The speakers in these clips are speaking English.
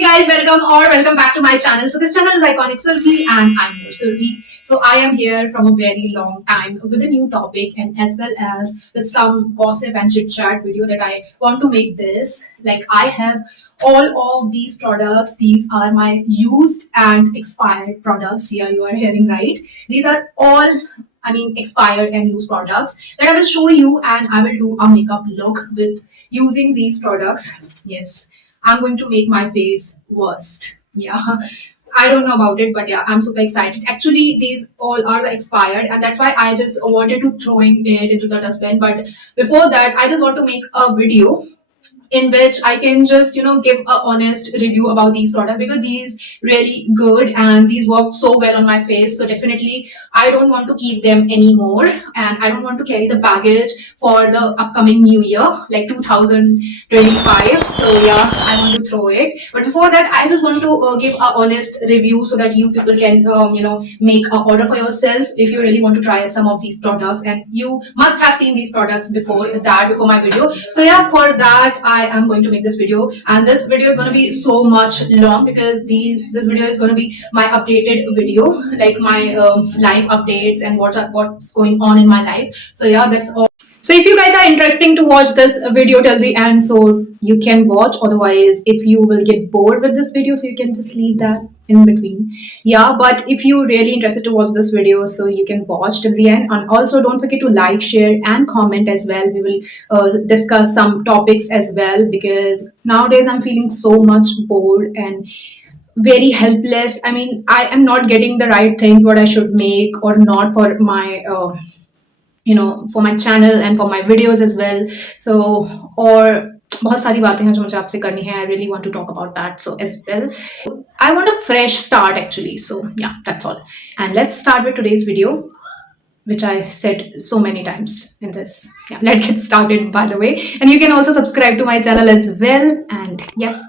Hey guys, welcome back to my channel. So this channel is Iconic Surfi and I'm your Surfi. So I am here from a very long time with a new topic and as well as with some gossip and chit chat video that I want to make this. Like I have all of these products. These are my used and expired products. Yeah, you are hearing right. These are all expired and used products that I will show you and I will do a makeup look with using these products. Yes, I'm going to make my face worst. Yeah. I don't know about it, but yeah, I'm super excited. Actually, these all are the expired, and that's why I just wanted to throwing it into the dustbin. But before that, I just want to make a video in which I can just give a honest review about these products because these really good and these work so well on my face. So definitely I don't want to keep them anymore and I don't want to carry the baggage for the upcoming new year like 2025. So yeah, I want to throw it. But before that, I just want to give a honest review so that you people can make a order for yourself if you really want to try some of these products and you must have seen these products before my video. So yeah, for that I am going to make this video and this video is going to be so much long because this video is going to be my updated video, like my life updates and what's going on in my life. So yeah, that's all. So if you guys are interesting to watch this video till the end, so you can watch. Otherwise, if you will get bored with this video, so you can just leave that in between. Yeah, but if you really interested to watch this video, so you can watch till the end. And also don't forget to like, share, and comment as well. We will discuss some topics as well because nowadays I'm feeling so much bored and very helpless. I mean, I am not getting the right things what I should make or not for my for my channel and for my videos as well. So और बहुत सारी बातें हैं जो मुझे आपसे करनी है. I really want to talk about that so as well. I want a fresh start actually. So yeah, that's all. And let's start with today's video, which I said so many times in this. Yeah, let's get started by the way. And you can also subscribe to my channel as well. And yeah.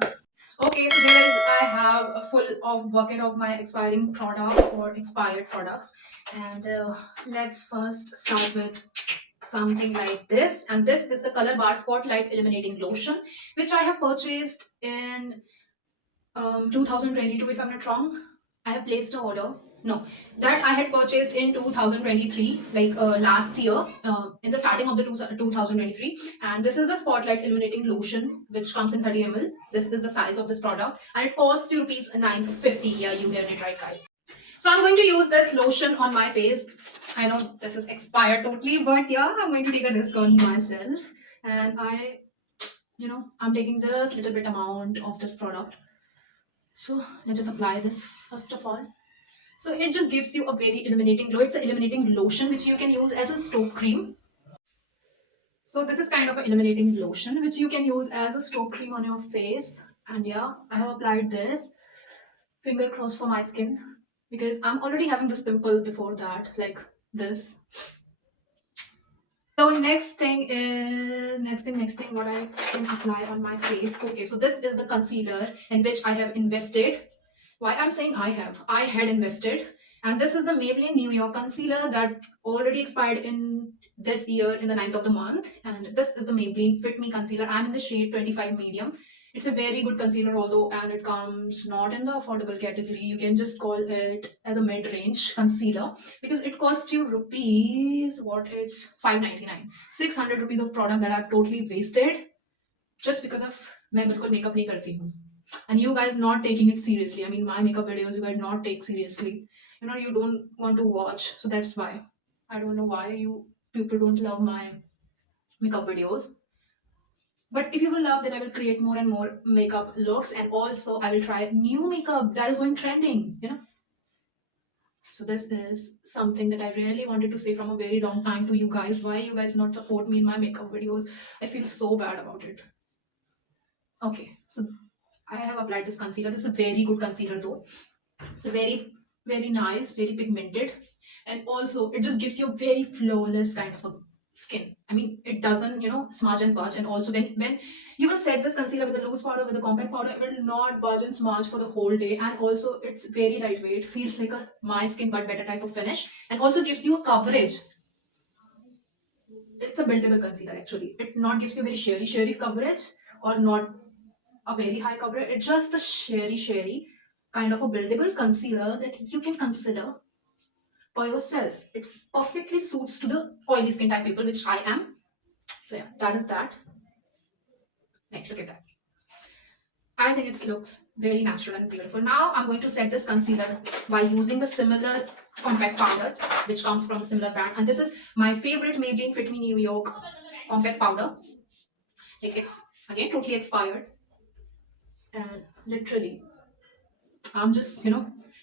Okay, so there is I have a full of bucket of my expiring products or expired products. And let's first start with something like this, and this is the Color Bar Spotlight Illuminating Lotion, which I have purchased in 2022 if I'm not wrong. I have placed an order. No, that I had purchased in 2023, like last year, in the starting of the 2023. And this is the Spotlight Illuminating Lotion, which comes in 30 ml. This is the size of this product, and it costs you rupees 950. Yeah, you heard it right, guys. So I'm going to use this lotion on my face. I know this is expired totally, but yeah, I'm going to take a risk on myself. And I'm taking just little bit amount of this product. So let's just apply this first of all. So it just gives you a very illuminating glow. It's an illuminating lotion which you can use as a stroke cream. So this is kind of an illuminating lotion which you can use as a stroke cream on your face. And yeah, I have applied this. Finger crossed for my skin because I'm already having this pimple before that, like this. So next thing what I can apply on my face. Okay, so this is the concealer in which I have invested. Why I'm saying I had invested. And this is the Maybelline New York concealer that already expired in this year in the 9th of the month. And this is the Maybelline Fit Me concealer. I'm in the shade 25 medium. It's a very good concealer, although, and it comes not in the affordable category. You can just call it as a mid-range concealer because it costs you rupees, what it's 599, 600 rupees of product that I've totally wasted just because of मैं बिल्कुल makeup नहीं करती हूँ. And you guys not taking it seriously. I mean, my makeup videos you guys not take seriously. You don't want to watch, so that's why. I don't know why you people don't love my makeup videos. But if you will love, then I will create more and more makeup looks, and also I will try new makeup that is going trending. So this is something that I really wanted to say from a very long time to you guys. Why you guys not support me in my makeup videos? I feel so bad about it. Okay, so I have applied this concealer. This is a very good concealer though. It's a very, very nice, very pigmented. And also it just gives you a very flawless kind of a skin. I mean, it doesn't, smudge and budge. And also when you will set this concealer with a loose powder, with a compact powder, it will not budge and smudge for the whole day. And also it's very lightweight, feels like a my skin but better type of finish. And also gives you a coverage. It's a buildable concealer actually. It not gives you very sheery coverage or not a very high coverage. It's just a sherry kind of a buildable concealer that you can consider for yourself. It's perfectly suits to the oily skin type people, which I am. So yeah, that is that. Like, look at that. I think it looks very natural and beautiful. Now I'm going to set this concealer by using the similar compact powder, which comes from a similar brand. And this is my favorite Maybelline Fit Me New York compact powder. Like, it's again totally expired. And literally, I'm just,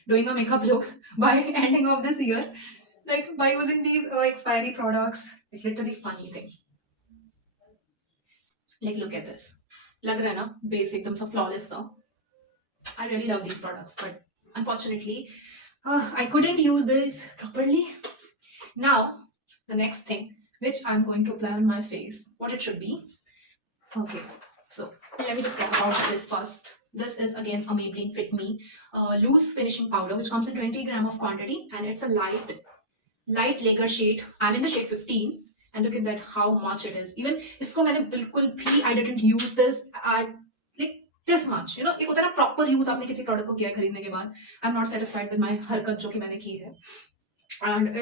doing a makeup look by ending of this year. Like, by using these expiry products. Like, literally funny thing. Like, look at this. लग रहा है ना base एकदम सा flawless सा. I really love these products, but unfortunately, I couldn't use this properly. Now, the next thing which I'm going to apply on my face, what it should be. Okay, so let me just talk about this first. This is again a Maybelline Fit Me loose finishing powder, which comes in 20 gram of quantity, and it's a light lager shade. I'm in the shade 15, and look at that how much it is. Even इसको मैंने बिल्कुल भी I didn't use this at like this much. एक होता है ना proper use आपने किसी product को किया है खरीदने के बाद. I'm not satisfied with my हरकत जो कि मैंने की है. And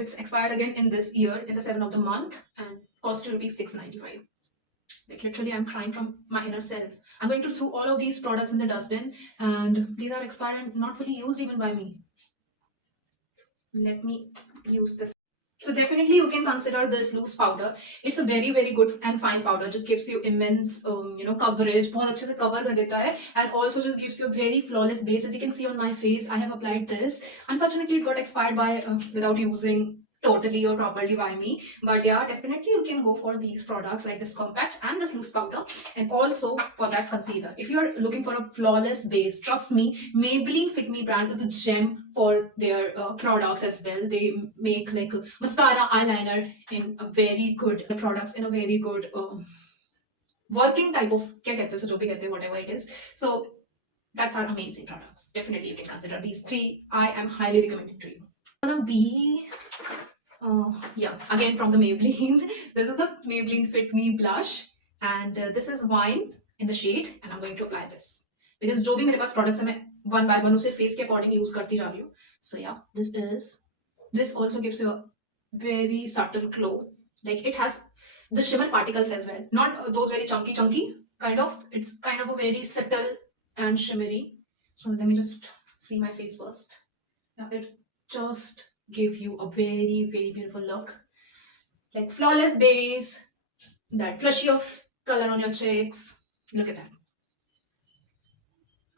it's expired again in this year. It's the 7th of the month and cost rupees 695. Like, literally, I'm crying from my inner self. I'm going to throw all of these products in the dustbin, and these are expired and not fully used even by me. Let me use this. So definitely you can consider this loose powder. It's a very very good and fine powder. Just gives you immense coverage. बहुत अच्छे से cover कर देता है, and also just gives you a very flawless base. As you can see on my face, I have applied this. Unfortunately, it got expired by without using totally or properly by me. But yeah, definitely you can go for these products like this compact and this loose powder, and also for that concealer. If you are looking for a flawless base, trust me, Maybelline Fit Me brand is the gem for their products as well. They make like a mascara, eyeliner in a very good products, in a very good working type of क्या कहते हो जो भी कहते हो, whatever it is. So that's our amazing products. Definitely you can consider these three. I am highly recommending to you. Gonna be yeah, again from the Maybelline. This is the Maybelline Fit Me blush, and this is wine in the shade, and I'm going to apply this because जो भी मेरे पास products है मैं one by one उसे face के according use करती जा रही हूँ. So yeah, this also gives you a very subtle glow. Like, it has the shimmer particles as well, not those very chunky kind of. It's kind of a very subtle and shimmery. So let me just see my face first. Now it just give you a very very beautiful look, like flawless base, that flushy of color on your cheeks. Look at that.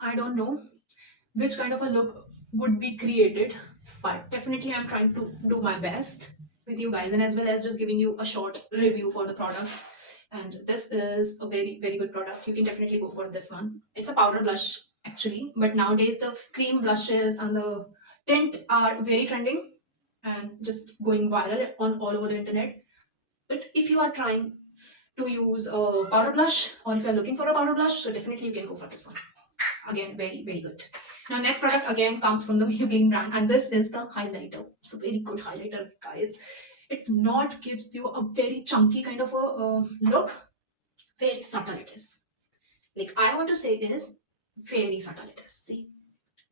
I don't know which kind of a look would be created, but definitely I'm trying to do my best with you guys, and as well as just giving you a short review for the products. And this is a very very good product. You can definitely go for this one. It's a powder blush actually, but nowadays the cream blushes and the tint are very trending and just going viral on all over the internet. But if you are trying to use a powder blush, or if you're looking for a powder blush, so definitely you can go for this one. Again, very very good. Now next product again comes from the Maybelline brand, and this is the highlighter. It's a very good highlighter, guys. It not gives you a very chunky kind of a look. Very subtle it is. Like, I want to say is very subtle it is. See,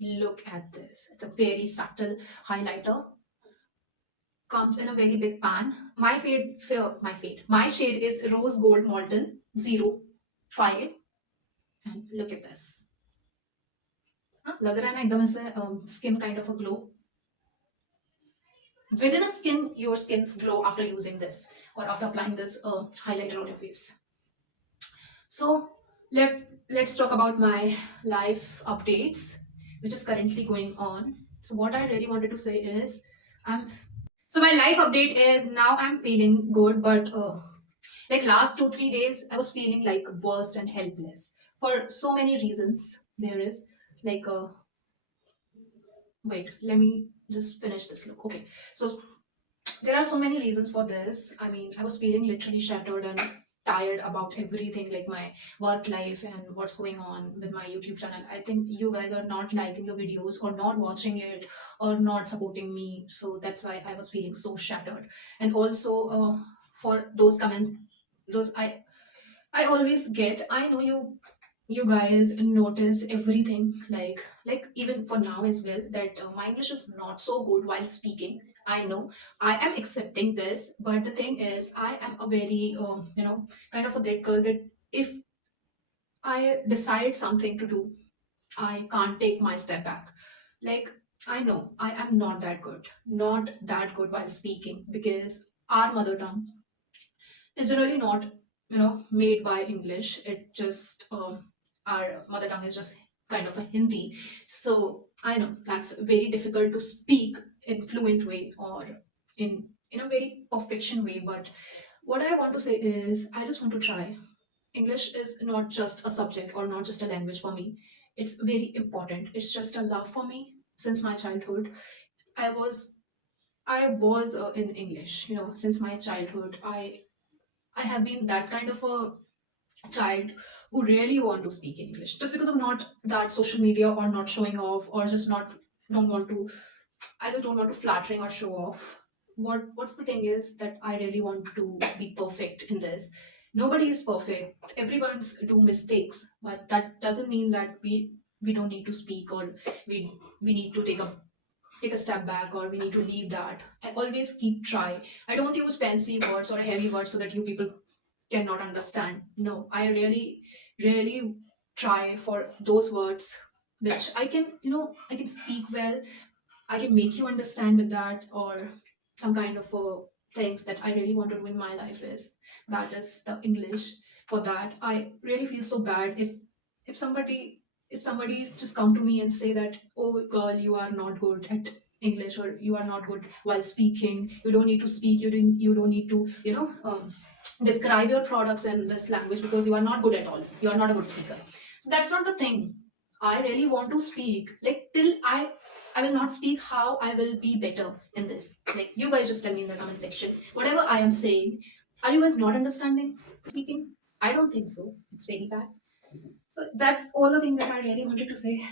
look at this. It's a very subtle highlighter. Comes in a very big pan. My shade is Rose Gold Molten 05, and look at this. लग रहा है ना एकदम ऐसे skin kind of a glow. Within a skin, your skin's glow after using this or after applying this highlighter on your face. So let's talk about my life updates, which is currently going on. So what I really wanted to say is, so my life update is now I'm feeling good, but like last 2-3 days I was feeling like worst and helpless for so many reasons. There is like wait, let me just finish this look. Okay, so there are so many reasons for this. I mean, I was feeling literally shattered and tired about everything, like my work life and what's going on with my YouTube channel. I think you guys are not liking the videos or not watching it or not supporting me, so that's why I was feeling so shattered. And also for those comments, those I always get. I know you you guys notice everything, like even for now as well, that my English is not so good while speaking. I know, I am accepting this, but the thing is, I am a very kind of a that girl that if I decide something to do, I can't take my step back. Like, I know I am not that good while speaking, because our mother tongue is generally not, made by English. It just our mother tongue is just kind of a Hindi. So I know that's very difficult to speak in fluent way, or in a very perfection way. But what I want to say is, I just want to try. English is not just a subject or not just a language for me. It's very important. It's just a love for me since my childhood. I was I was in English, since my childhood. I have been that kind of a child who really want to speak English, just because of not that social media, or not showing off, or just not don't want to. I just don't want to flattering or show off. What's the thing is that I really want to be perfect in this. Nobody is perfect. Everyone's do mistakes, but that doesn't mean that we don't need to speak, or we need to take a step back, or we need to leave that. I always keep try. I don't use fancy words or heavy words so that you people cannot understand. No, I really, really try for those words which I can speak well. I can make you understand with that, or some kind of things that I really want to do in my life is that is the English. For that, I really feel so bad if somebody if somebody's just come to me and say that, oh girl, you are not good at English, or you are not good while speaking. You don't need to speak. You don't need to describe your products in this language, because you are not good at all. You are not a good speaker. So that's not the thing. I really want to speak. Like, till I will not speak, how I will be better in this. Like, you guys just tell me in the comment section. Whatever I am saying, are you guys not understanding speaking? I don't think so. It's very bad. So that's all the thing that I really wanted to say.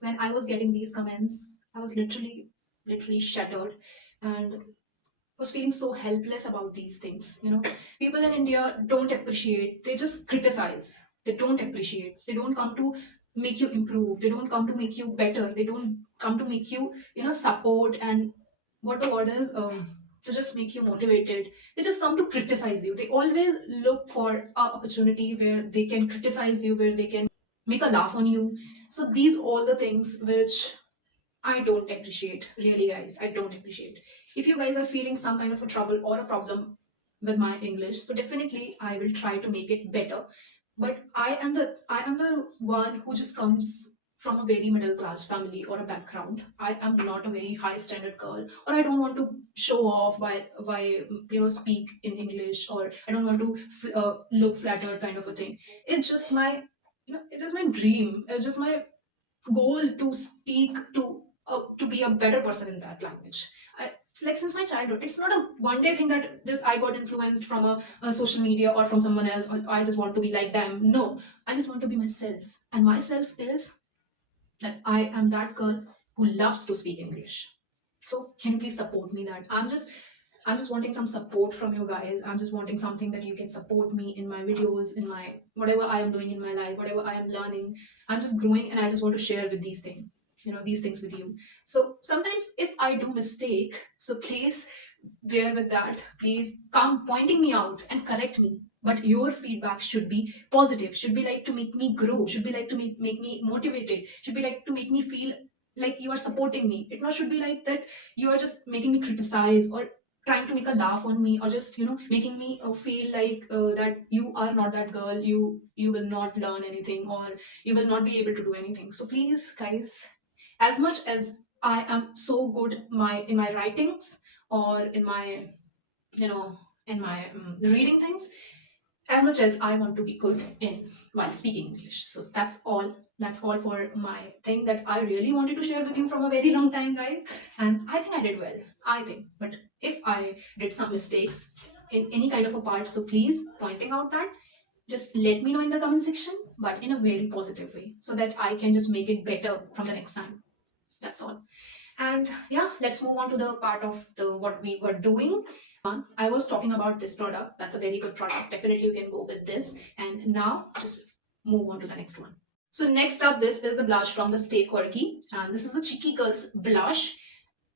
When I was getting these comments, I was literally shattered, and was feeling so helpless about these things. People in India don't appreciate, they just criticize. They don't appreciate. They don't come to make you improve. They don't come to make you better. They don't come to make you, support, and what the word is, to just make you motivated. They just come to criticize you. They always look for an opportunity where they can criticize you, where they can make a laugh on you. So these all the things which I don't appreciate, really, guys. I don't appreciate. If you guys are feeling some kind of a trouble or a problem with my English, so definitely I will try to make it better. But I am the one who just comes from a very middle class family or a background. I am not a very high standard girl, or I don't want to show off why speak in English, or I don't want to look flattered, kind of a thing. It's just my it is my dream. It's just my goal to speak to be a better person in that language. Like, since my childhood, it's not a one day thing that this I got influenced from a social media or from someone else, or I just want to be like them. No, I just want to be myself, and myself is that I am that girl who loves to speak English. So can you please support me? That I'm just wanting some support from you guys. I'm just wanting something that you can support me in my videos, in my whatever I am doing in my life, whatever I am learning. I'm just growing, and I just want to share with these things with you. So sometimes if I do mistake, so please bear with that. Please come pointing me out and correct me. But your feedback should be positive, should be like to make me grow, should be like to make me motivated, should be like to make me feel like you are supporting me. It not should be like that you are just making me criticize, or trying to make a laugh on me, or just making me feel like that you are not that girl, you will not learn anything, or you will not be able to do anything. So please, guys, as much as I am so good in my writings, or in my you know in my reading things, as much as I want to be good in while speaking English. So that's all for my thing that I really wanted to share with you from a very long time, guys. And I think I did well. I think. But if I did some mistakes in any kind of a part, so please pointing out that, just let me know in the comment section, but in a very positive way, so that I can just make it better from the next time. That's all. And yeah, let's move on to the part of the what we were doing. I was talking about this product. That's a very good product. Definitely you can go with this. And now just move on to the next one. So next up, this is the blush from the Stay Quirky, and this is a Cheeky Girls blush.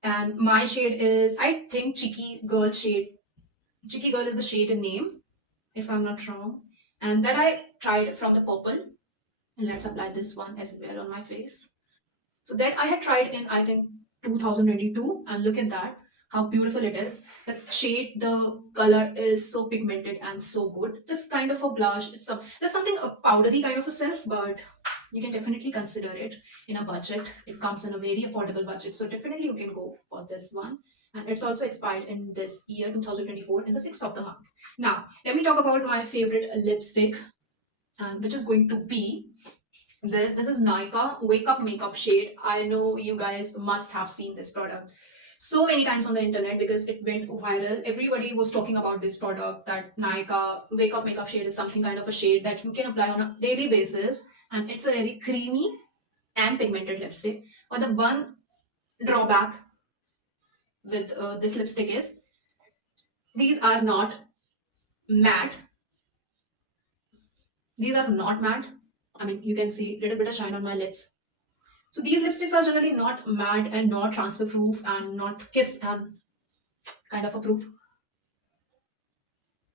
And my shade is, I think, Cheeky Girl shade. Cheeky Girl is the shade and name, if I'm not wrong. And that I tried from the purple. And let's apply this one as well on my face. So that I had tried in, I think, 2022, and look at that, how beautiful it is. The shade, the color is so pigmented and so good. This kind of a blush is there's something a powdery kind of a self, but you can definitely consider it in a budget. It comes in a very affordable budget, so definitely you can go for this one. And it's also expired in this year 2024 in the 6th of the month. Now let me talk about my favorite lipstick, which is going to be this is Nykaa Wake Up Makeup shade. I know you guys must have seen this product so many times on the internet because it went viral. Everybody was talking about this product, that Nykaa Wake Up Makeup shade is something kind of a shade that you can apply on a daily basis, and it's a very creamy and pigmented lipstick. But the one drawback with this lipstick is these are not matte. These are not matte. I mean, you can see a little bit of shine on my lips. So these lipsticks are generally not matte and not transfer proof and not kiss and kind of a proof,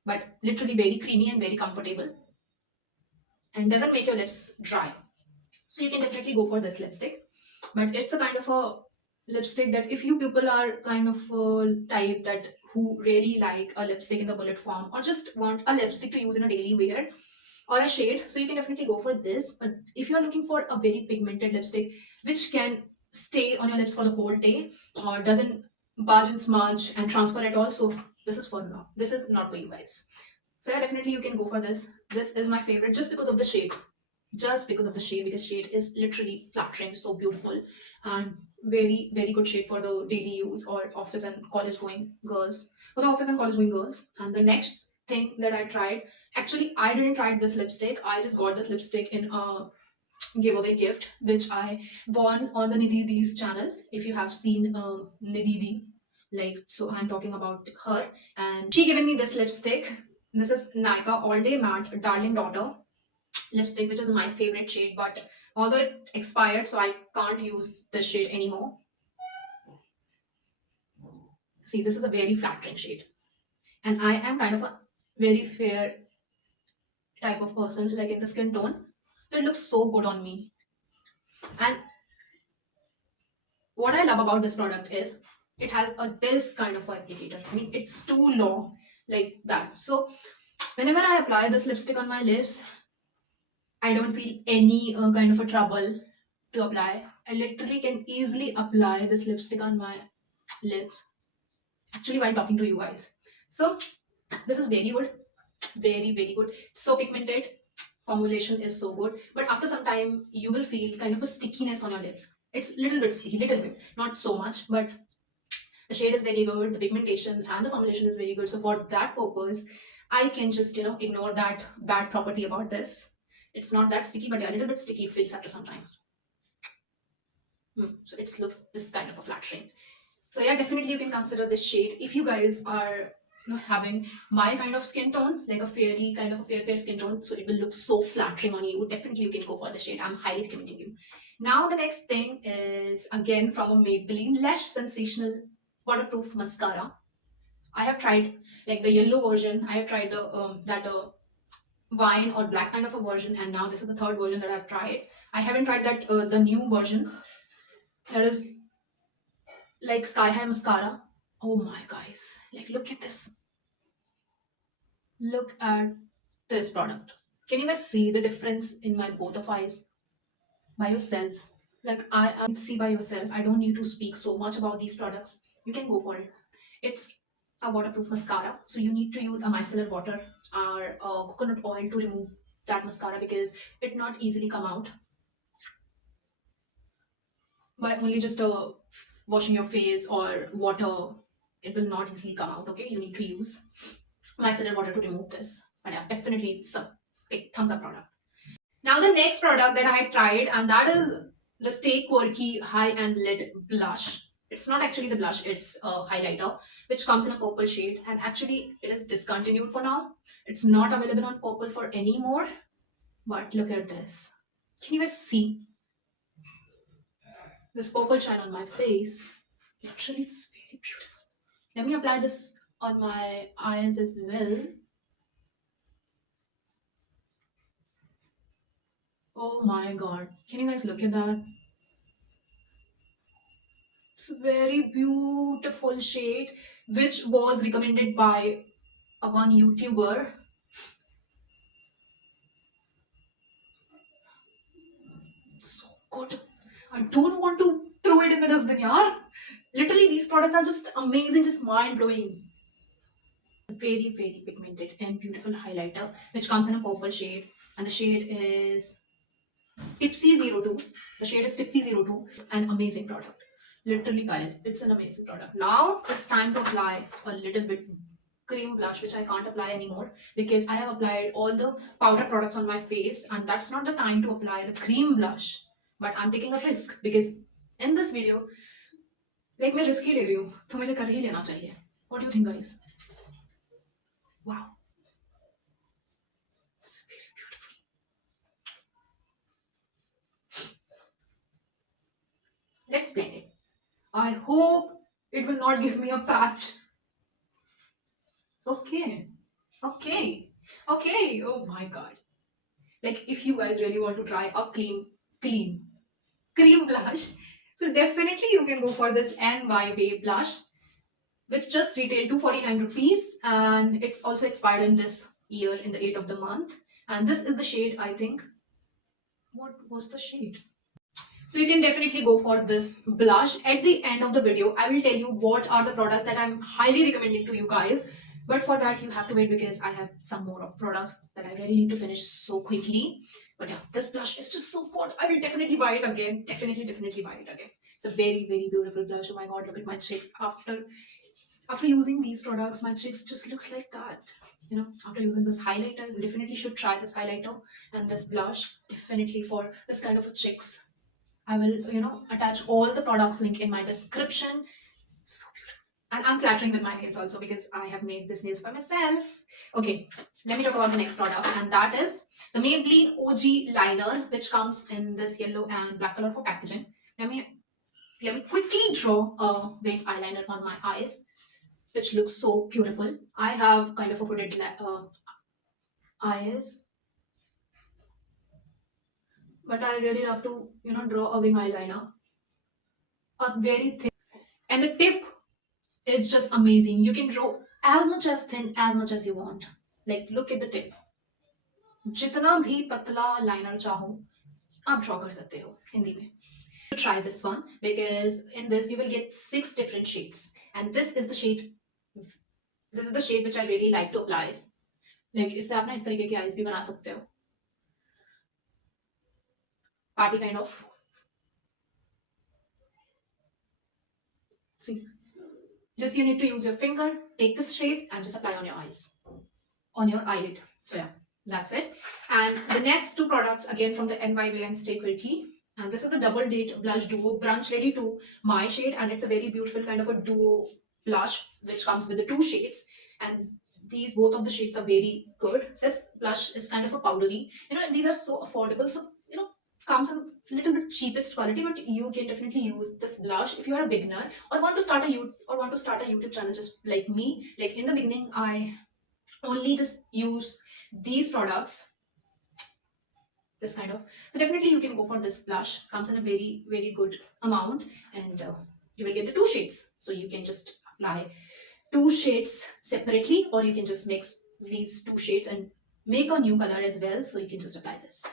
but literally very creamy and very comfortable and doesn't make your lips dry. So you can definitely go for this lipstick. But it's a kind of a lipstick that if you people are kind of a type that who really like a lipstick in the bullet form or just want a lipstick to use in a daily wear or a shade, so you can definitely go for this. But if you're looking for a very pigmented lipstick which can stay on your lips for the whole day or doesn't budge and smudge and transfer at all, so this is for now. This is not for you guys. So yeah, definitely you can go for this. This is my favorite just because of the shade. Just because of the shade, because shade is literally flattering, so beautiful, and very, very good shade for the daily use or office and college going girls. For the office and college going girls. And the next thing that I tried, actually, I didn't try this lipstick. I just got this lipstick in a giveaway gift, which I won on the Nidhi Di's channel. If you have seen Nidhi Di, like, so I'm talking about her, and she given me this lipstick. This is Nykaa All Day Matte Darling Daughter lipstick, which is my favorite shade, but although it expired, so I can't use this shade anymore. See, this is a very flattering shade, and I am kind of a very fair type of person, like in the skin tone, so it looks so good on me. And what I love about this product is it has a this kind of applicator. I mean, it's too long like that. So whenever I apply this lipstick on my lips, I don't feel any kind of a trouble to apply. I literally can easily apply this lipstick on my lips actually while talking to you guys. So this is very good, very, very good. So pigmented, formulation is so good, but after some time you will feel kind of a stickiness on your lips. It's little bit sticky, little bit, not so much, but the shade is very good, the pigmentation and the formulation is very good. So for that purpose, I can just ignore that bad property about this. It's not that sticky, but yeah, a little bit sticky it feels after some time. So it looks this kind of a flattering. So yeah, definitely you can consider this shade if you guys are having my kind of skin tone, like a fairy kind of a fair skin tone, so it will look so flattering on you. Definitely you can go for the shade. I'm highly recommending you. Now the next thing is again from a Maybelline Lash Sensational Waterproof Mascara. I have tried like the yellow version. I have tried the wine or black kind of a version, and now this is the third version that I've tried. I haven't tried that the new version that is like Sky High Mascara. Oh my guys, like look at this. Look at this product. Can you guys see the difference in my both of eyes by yourself? Like I see by yourself. I don't need to speak so much about these products. You can go for it. It's a waterproof mascara, so you need to use a micellar water or coconut oil to remove that mascara because it not easily come out by only just washing your face or water. It will not easily come out. Okay, you need to use micellar water to remove this. But yeah, definitely it's a big thumbs up product. Now the next product that I had tried, and that is the Stay Quirky High and Lit Blush. It's not actually the blush, it's a highlighter which comes in a purple shade, and actually it is discontinued for now. It's not available on purple for anymore. But look at this. Can you guys see this purple shine on my face? Literally, it's very beautiful. Let me apply this on my eyes as well. Oh my god. Can you guys look at that? It's a very beautiful shade which was recommended by a one YouTuber. So good. I don't want to throw it in the dustbin, yaar. Literally, these products are just amazing, just mind blowing. Very, very pigmented and beautiful highlighter which comes in a purple shade, and the shade is Tipsy02. The shade is Tipsy02. It's an amazing product. Literally, guys, it's an amazing product. Now it's time to apply a little bit cream blush, which I can't apply anymore because I have applied all the powder products on my face, and that's not the time to apply the cream blush. But I'm taking a risk because in this video, like मैं risk ही ले रही हूँ, तो मुझे कर ही लेना चाहिए. What do you think, guys? Wow, it's very beautiful. Let's blend it. I hope it will not give me a patch. Okay. Okay. Okay. Oh my god. Like if you guys really want to try a clean cream blush, so definitely you can go for this NY Way blush, which just retail 249 rupees, and it's also expired in this year in the 8th of the month. And this is the shade, I think. What was the shade? So you can definitely go for this blush. At the end of the video, I will tell you what are the products that I'm highly recommending to you guys. But for that, you have to wait because I have some more of products that I really need to finish so quickly. But yeah, this blush is just so good. I will definitely buy it again. Definitely buy it again. It's a very, very beautiful blush. Oh my god, look at my cheeks. After using these products, my cheeks just looks like that. You know, after using this highlighter, you definitely should try this highlighter and this blush. Definitely for this kind of a cheeks. I will, attach all the products link in my description. So beautiful. And I'm flattering with my nails also because I have made this nails by myself. Okay, let me talk about the next product, and that is the Maybelline OG liner, which comes in this yellow and black color for packaging. Let me quickly draw a big eyeliner on my eyes, which looks so beautiful. I have kind of a hooded eyes, but I really love to, draw a wing eyeliner, a very thin, and the tip is just amazing. You can draw as much as thin as much as you want. Like look at the tip. जितना भी पतला liner चाहो आप draw कर सकते हो हिंदी में. Try this one because in this you will get 6 different shades, and this is the shade which I really like to apply. Like इससे आप ना इस तरीके की eyes भी बना सकते हो. Party kind of. See, just you need to use your finger, take this shade and just apply on your eyes, on your eyelid. So yeah, that's it. And the next two products again from the NYB and Stay Quirky. And this is the Double Date Blush Duo Brunch Ready to My shade. And it's a very beautiful kind of a duo blush which comes with the two shades. And these both of the shades are very good. This blush is kind of a powdery. And these are so affordable. So, comes in little bit cheapest quality, but you can definitely use this blush if you are a beginner or want to start a YouTube channel just like me. Like in the beginning, I only just use these products, this kind of. So definitely you can go for this blush. Comes in a very, very good amount, and you will get the two shades. So you can just apply two shades separately, or you can just mix these two shades and make a new color as well. So you can just apply this.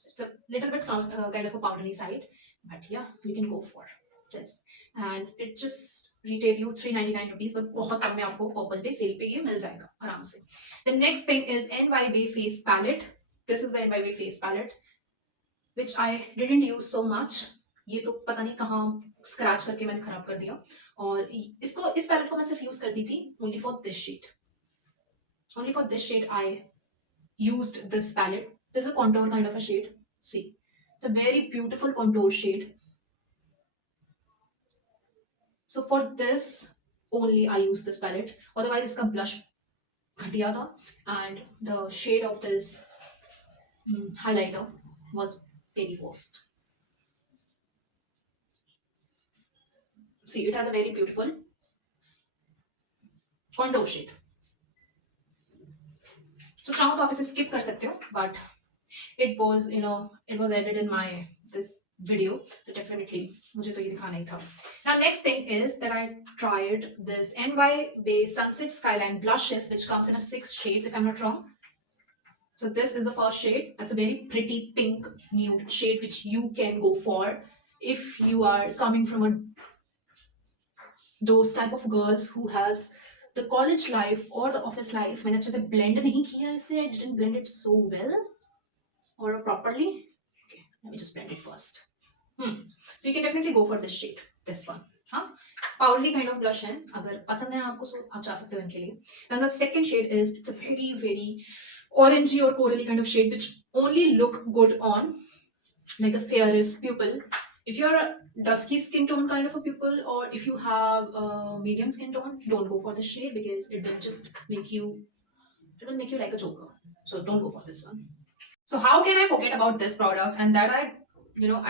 So it's a little bit kind of a powdery side, but yeah, you can go for this. And it just retail you 399 rupees, but बहुत कम में आपको purple पे cell पे ये मिल जाएगा आराम से. The next thing is NYB face palette. This is the NYB face palette, which I didn't use so much. ये तो पता नहीं कहाँ स्क्रैच करके मैंने खराब कर दिया. और इस पैलेट को मैं सिर्फ यूज करती थी only for this shade. Only for this shade I used this palette. This is a contour kind of a shade. See, it's a very beautiful contour shade. So for this only I use this palette. Otherwise, इसका blush घटिया था, and the shade of this highlighter was very worst. See, it has a very beautiful contour shade. So चाहो तो आप इसे skip कर सकते हो, but it was, it was added in my this video, so definitely मुझे तो ये दिखाना ही था. Now next thing is that I tried this NY Base Sunset Skyline blushes, which comes in a 6 shades if I'm not wrong. So this is the first shade. That's a very pretty pink nude shade which you can go for if you are coming from those type of girls who has the college life or the office life. मैंने अच्छे से blend नहीं किया इसे. I didn't blend it so well or properly. Okay, let me just blend it first. So you can definitely go for this shade, this one. हाँ, powdery kind of blush है. अगर पसंद है आपको so आप जा सकते हो इनके लिए. Then the second shade is, it's a very very orangey or corally kind of shade which only look good on like the fairest pupil. If you're a dusky skin tone kind of a pupil, or if you have a medium skin tone, don't go for this shade because it will just make you, it will make you like a joker. So don't go for this one. So how can I forget about this product? And that I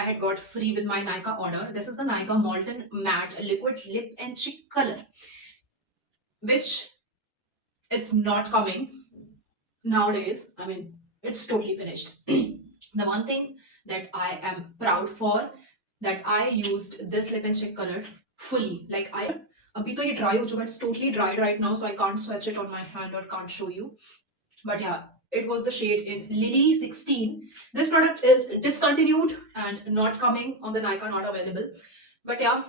had got free with my Nykaa order. This is the Nykaa Molten Matte Liquid Lip and Cheek Color, which it's not coming nowadays. I mean, it's totally finished. The one thing that I am proud for, that I used this lip and cheek color fully. Like अभी तो ये dry हो चुका है. It's totally dry right now, so I can't swatch it on my hand or can't show you. But yeah, it was the shade in Lily 16. This product is discontinued and not coming on the Nykaa, not available. But yeah,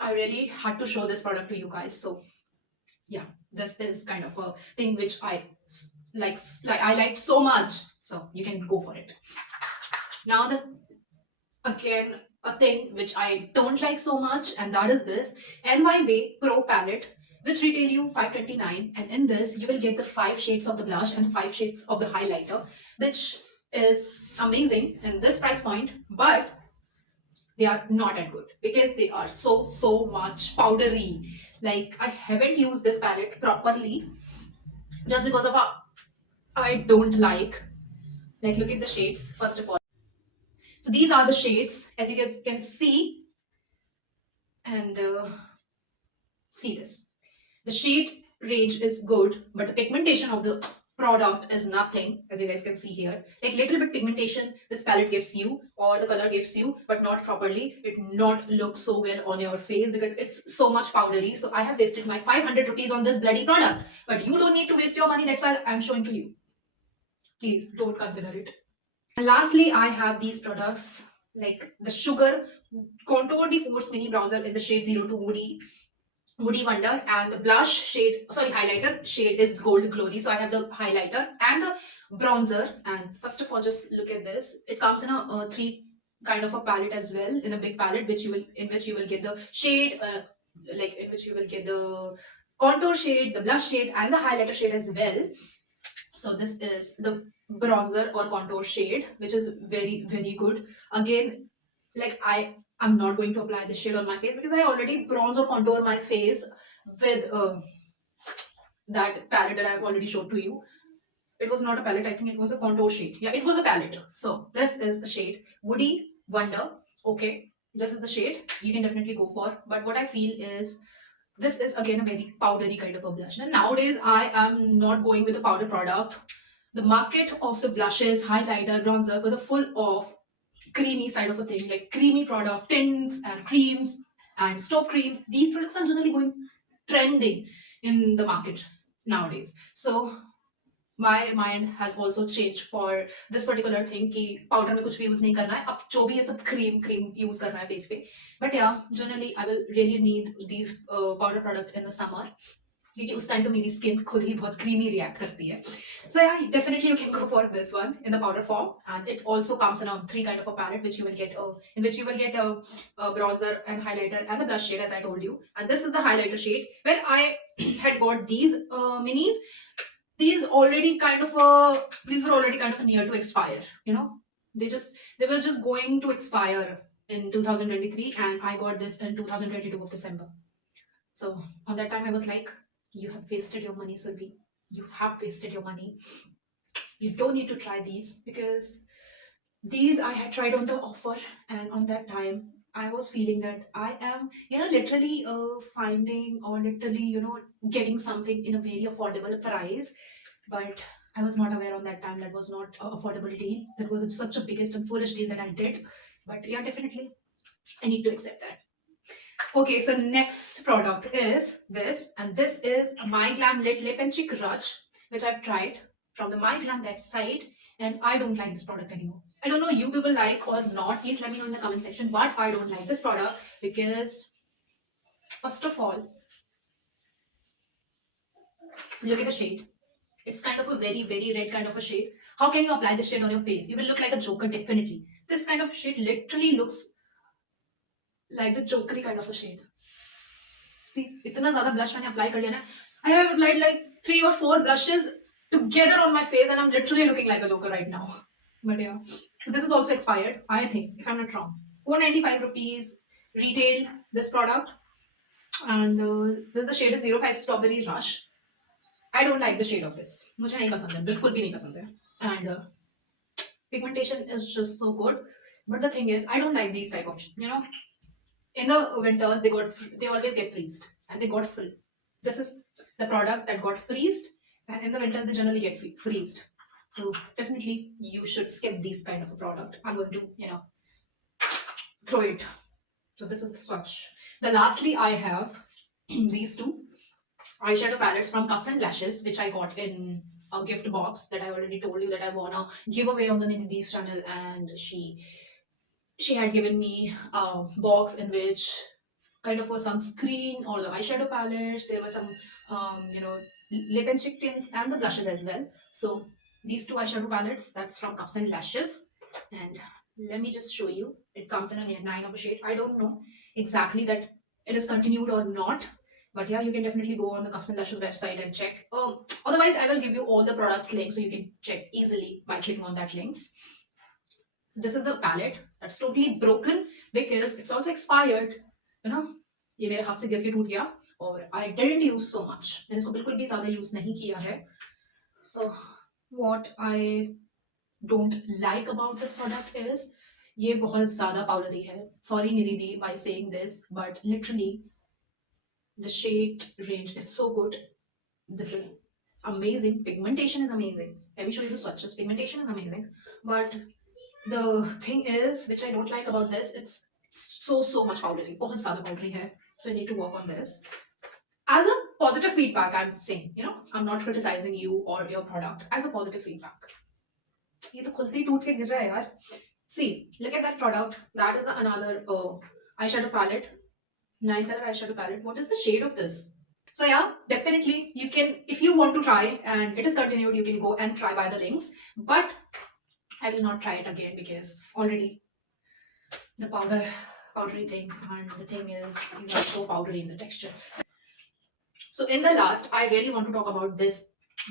I really had to show this product to you guys. So yeah, this is kind of a thing which I I liked so much. So you can go for it. Now again, a thing which I don't like so much, and that is this NY Bay Pro Palette, which retail you 529, and in this you will get the 5 shades of the blush and 5 shades of the highlighter, which is amazing in this price point, but they are not that good because they are so much powdery. Like I haven't used this palette properly just because of I don't like look at the shades first of all. So these are the shades as you guys can see, and see this. The shade range is good, but the pigmentation of the product is nothing, as you guys can see here. Like little bit pigmentation this palette gives you or the color gives you, but not properly. It not look so well on your face because it's so much powdery. So I have wasted my 500 rupees on this bloody product. But you don't need to waste your money. That's why I'm showing to you. Please don't consider it. And lastly, I have these products like the Sugar Contour de Force Mini Bronzer in the shade 02 Woody Wonder, and the blush shade, sorry, highlighter shade is Gold Glory. So I have the highlighter and the bronzer. And first of all, just look at this. It comes in a 3 kind of a palette as well, in a big palette, in which you will get the shade, in which you will get the contour shade, the blush shade, and the highlighter shade as well. So this is the bronzer or contour shade, which is very very good. Again, I'm not going to apply this shade on my face because I already bronze or contour my face with that palette that I've already showed to you. It was not a palette, I think it was a contour shade. Yeah, it was a palette. So this is the shade Woody Wonder. Okay, this is the shade you can definitely go for. But what I feel is this is again a very powdery kind of a blush. And nowadays I am not going with a powder product. The market of the blushes, highlighter, bronzer for the full of creamy side of a thing, like creamy product, tints and creams and stop creams. These products are generally going trending in the market nowadays. So my mind has also changed for this particular thing कि powder में कुछ भी use नहीं करना है, अब जो भी है सब cream use करना है face पे. But yeah, generally I will really need these powder product in the summer क्योंकि उस टाइम तो मेरी स्किन खुद ही बहुत क्रीमी रिएक्ट करती है. So yeah, definitely you can go for this one in the powder form, and it also comes in a 3 kind of a palette which you will get in which you will get a bronzer and highlighter and the blush shade as I told you. And this is the highlighter shade. When I had got these minis, these were already kind of near to expire. They were just going to expire in 2023, and I got this in 2022 of December. So on that time I was like, you have wasted your money, Survi. You have wasted your money. You don't need to try these because these I had tried on the offer, and on that time I was feeling that I am, literally finding or literally, getting something in a very affordable price. But I was not aware on that time that was not a affordable deal. That was such a biggest and foolish deal that I did. But yeah, definitely I need to accept that. Okay, so next product is this, and this is a My Glam Lip and Cheek Rouge, which I've tried from the My Glam website, and I don't like this product anymore. I don't know you people like or not. Please let me know in the comment section. But I don't like this product because first of all, look at the shade. It's kind of a very, very red kind of a shade. How can you apply this shade on your face? You will look like a Joker, definitely. This kind of shade literally looks like the Jokery kind of a shade. See, इतना ज़्यादा blush मैंने apply कर दिया ना. I have applied like 3 or 4 blushes together on my face, and I'm literally looking like a Joker right now. But yeah, so this is also expired, I think, if I'm not wrong. 495 rupees retail this product, and the shade is 05 Strawberry Rush. I don't like the shade of this. मुझे नहीं पसंद है, बिल्कुल भी नहीं पसंद है. And pigmentation is just so good. But the thing is, I don't like these type of, in the winters they always get freezed, and they got full. This is the product that got freezed, and in the winters they generally get freezed. So definitely you should skip these kind of a product. I'm going to throw it. So this is the swatch. The lastly I have these two eyeshadow palettes from Cups and Lashes, which I got in a gift box that I already told you that I wanna give away on the Nidhi's channel, and she had given me a box in which kind of a sunscreen or the eyeshadow palettes. There were some, lip and cheek tints and the blushes as well. So these two eyeshadow palettes, that's from Cups and Lashes. And let me just show you. It comes in a 9 of a shade. I don't know exactly that it is continued or not. But yeah, you can definitely go on the Cups and Lashes website and check. Otherwise, I will give you all the products links so you can check easily by clicking on that links. So this is the palette that's totally broken because it's also expired. You know, ये मेरे हाथ से गिर के टूट गया और I didn't use so much. मैंने इसको बिल्कुल भी ज़्यादा use नहीं किया है. So what I don't like about this product is ये बहुत ज़्यादा powdery है. Sorry Nidhi by saying this, but literally the shade range is so good. This is amazing. Pigmentation is amazing. Let me show you the swatches. Pigmentation is amazing, but the thing is, which I don't like about this, it's so much powdery. बहुत ज़्यादा powdery है. So you need to work on this. As a positive feedback, I'm saying, I'm not criticizing you or your product. As a positive feedback. ये तो खुलते ही टूट के गिर रहा है यार. See, look at that product. That is the another eyeshadow palette. 9 color eyeshadow palette. What is the shade of this? So yeah, definitely you can, if you want to try and it is continued, you can go and try by the links. But I will not try it again because already the powdery thing, and the thing is these are so powdery in the texture. So in the last, I really want to talk about this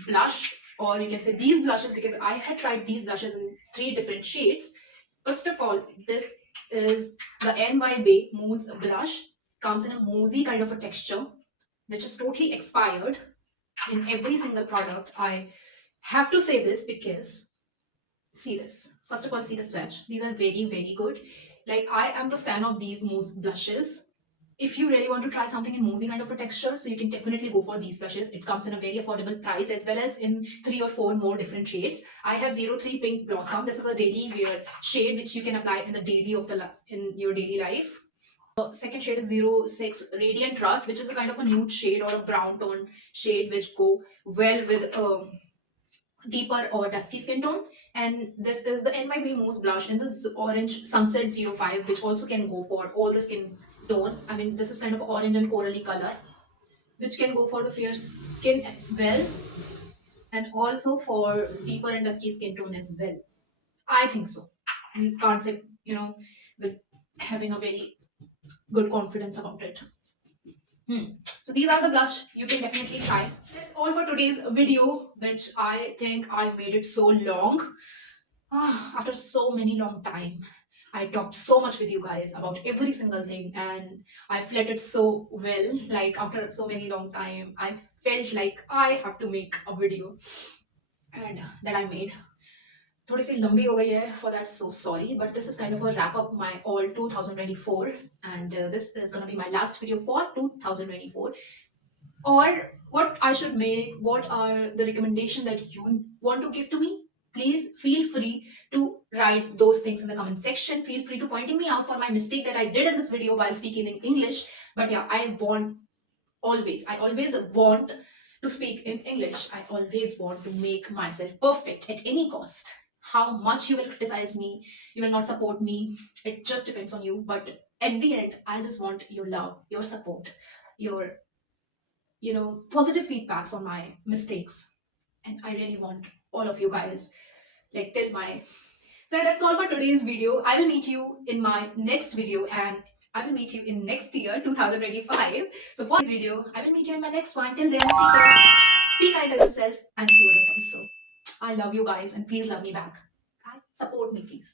blush, or you can say these blushes, because I had tried these blushes in 3 different shades. First of all, this is the NY Mousse blush. Comes in a moussey kind of a texture, which is totally expired in every single product. I have to say this because see this. First of all, see the swatch. These are very, very good. Like, I am the fan of these mousse blushes. If you really want to try something in moussey kind of a texture, so you can definitely go for these blushes. It comes in a very affordable price as well as in 3 or 4 more different shades. I have 03 Pink Blossom. This is a daily wear shade which you can apply in the daily of the in your daily life. Second shade is 06 Radiant Rust, which is a kind of a nude shade or a brown tone shade which go well with deeper or dusky skin tone. And this is the NYB Mousse blush in this orange Sunset 05, which also can go for all the skin tone. I mean, this is kind of orange and corally color, which can go for the fair skin well, and also for deeper and dusky skin tone as well. I think so. You can't say, with having a very good confidence about it. So these are the blush you can definitely try. That's all for today's video, which I think I made it so long. After so many long time, I talked so much with you guys about every single thing, and I flirted so well. Like, after so many long time, I felt like I have to make a video. and that I made. थोड़ी सी लंबी हो गई है, for that so sorry, but this is kind of a wrap up my all 2024, and this is gonna be my last video for 2024. Or what I should make, what are the recommendation that you want to give to me? Please feel free to write those things in the comment section. Feel free to pointing me out for my mistake that I did in this video while speaking in English. But yeah, I always want to speak in English. I always want to make myself perfect at any cost. How much you will criticize me, you will not support me, it just depends on you. But at the end, I just want your love, your support, your positive feedbacks on my mistakes. And I really want all of you guys, like, till my so that's all for today's video. I will meet you in my next video, and I will meet you in next year 2025. So for this video, I will meet you in my next one. Till then, take care, be kind to yourself, and to others also. I love you guys, and please love me back. Bye. Support me, please.